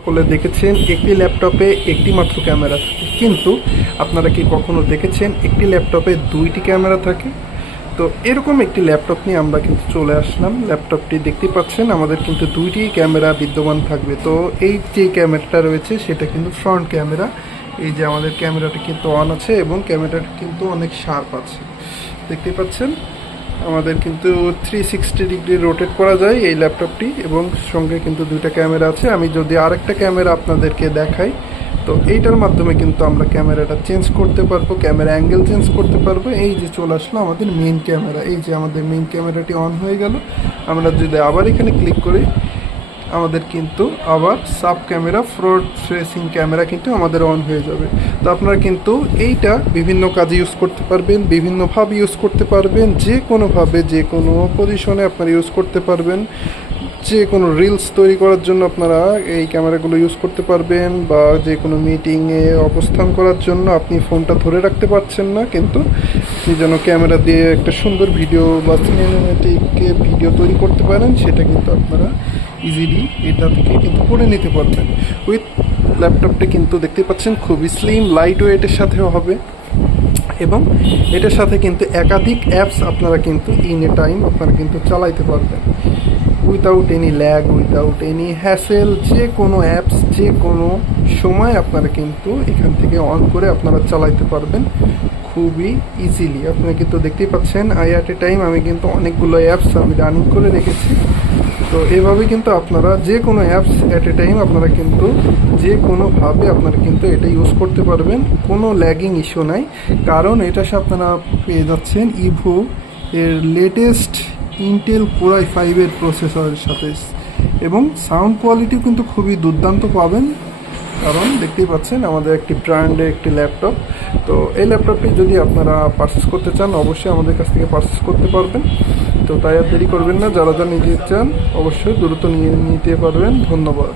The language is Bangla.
সকলে দেখেছেন একটি ল্যাপটপে একটি মাত্র ক্যামেরা থাকে, কিন্তু আপনারা কি কখনো দেখেছেন একটি ল্যাপটপে দুইটি ক্যামেরা থাকে? তো এরকম একটি ল্যাপটপ নিয়ে আমরা কিন্তু চলে আসলাম। ল্যাপটপটি দেখতে পাচ্ছেন আমাদের কিন্তু দুইটি ক্যামেরা বিদ্যমান থাকবে। তো এই যে ক্যামেরাটা রয়েছে সেটা কিন্তু ফ্রন্ট ক্যামেরা। এই যে আমাদের ক্যামেরাটা কিন্তু অন আছে এবং ক্যামেরাটা কিন্তু অনেক শার্প আছে, দেখতে পাচ্ছেন। আমাদের কিন্তু 360 ডিগ্রি রোটেট করা যায় এই ল্যাপটপটি, এবং সঙ্গে কিন্তু দুইটা ক্যামেরা আছে। আমি যদি আরেকটা ক্যামেরা আপনাদেরকে দেখাই, তো এইটার মাধ্যমে কিন্তু আমরা ক্যামেরাটা চেঞ্জ করতে পারবো, ক্যামেরা অ্যাঙ্গেল চেঞ্জ করতে পারবো। এই যে চলে আসলো আমাদের মেইন ক্যামেরা, এই যে আমাদের মেইন ক্যামেরাটি অন হয়ে গেল। আমরা যদি আবার এখানে ক্লিক করি, আমাদের কিন্তু আবার sub camera, front facing camera কিন্তু আমাদের অন হয়ে যাবে। তো আপনারা কিন্তু এইটা বিভিন্ন কাজে ইউজ করতে পারবেন, বিভিন্নভাবে ইউজ করতে পারবেন, যে কোনোভাবে যে কোনো পজিশনে আপনারা ইউজ করতে পারবেন। যে কোনো রিলস তৈরি করার জন্য আপনারা এই ক্যামেরাগুলো ইউজ করতে পারবেন, বা যে কোনো মিটিংয়ে অবস্থান করার জন্য আপনি ফোনটা ধরে রাখতে পারছেন না, কিন্তু আপনি যেন ক্যামেরা দিয়ে একটা সুন্দর ভিডিও বা সিনেম্যাটিক ভিডিও তৈরি করতে পারেন, সেটা কিন্তু আপনারা ইজিলি এটা থেকে কিন্তু করে নিতে পারবেন। উইথ ল্যাপটপটি কিন্তু দেখতে পাচ্ছেন খুবই স্লিম, লাইট ওয়েটের সাথেও হবে, এবং এটার সাথে কিন্তু একাধিক অ্যাপস আপনারা কিন্তু ইন এ টাইম আপনারা কিন্তু চালাইতে পারবেন without any lag, without any hassle. যে কোনো অ্যাপস যে কোনো সময় আপনারা কিন্তু এখান থেকে অন করে আপনারা চালাইতে পারবেন খুবই ইজিলি। আপনারা কিন্তু দেখতেই পাচ্ছেন অ্যাট এ টাইম আমি কিন্তু অনেকগুলো অ্যাপস আমি রানিং করে রেখেছি। তো এভাবে কিন্তু আপনারা যে কোনো অ্যাপস অ্যাট এ টাইম আপনারা কিন্তু যে কোনোভাবে আপনারা কিন্তু এটা ইউজ করতে পারবেন, কোনো ল্যাগিং ইস্যু নাই। কারণ এটা সে আপনারা পেয়ে যাচ্ছেন ইভো এর লেটেস্ট ইন্টেল কোর i5 এর প্রসেসরের সাথে, এবং সাউন্ড কোয়ালিটিও কিন্তু খুবই দুর্দান্ত পাবেন। কারণ দেখতেই পাচ্ছেন আমাদের একটি ব্র্যান্ডের একটি ল্যাপটপ। তো এই ল্যাপটপটি যদি আপনারা পারচেস করতে চান, অবশ্যই আমাদের কাছ থেকে পারচেস করতে পারবেন। তো তাই আর দেরি করবেন না, যারা নিতে চান অবশ্যই দ্রুত নিয়ে নিতে পারবেন। ধন্যবাদ।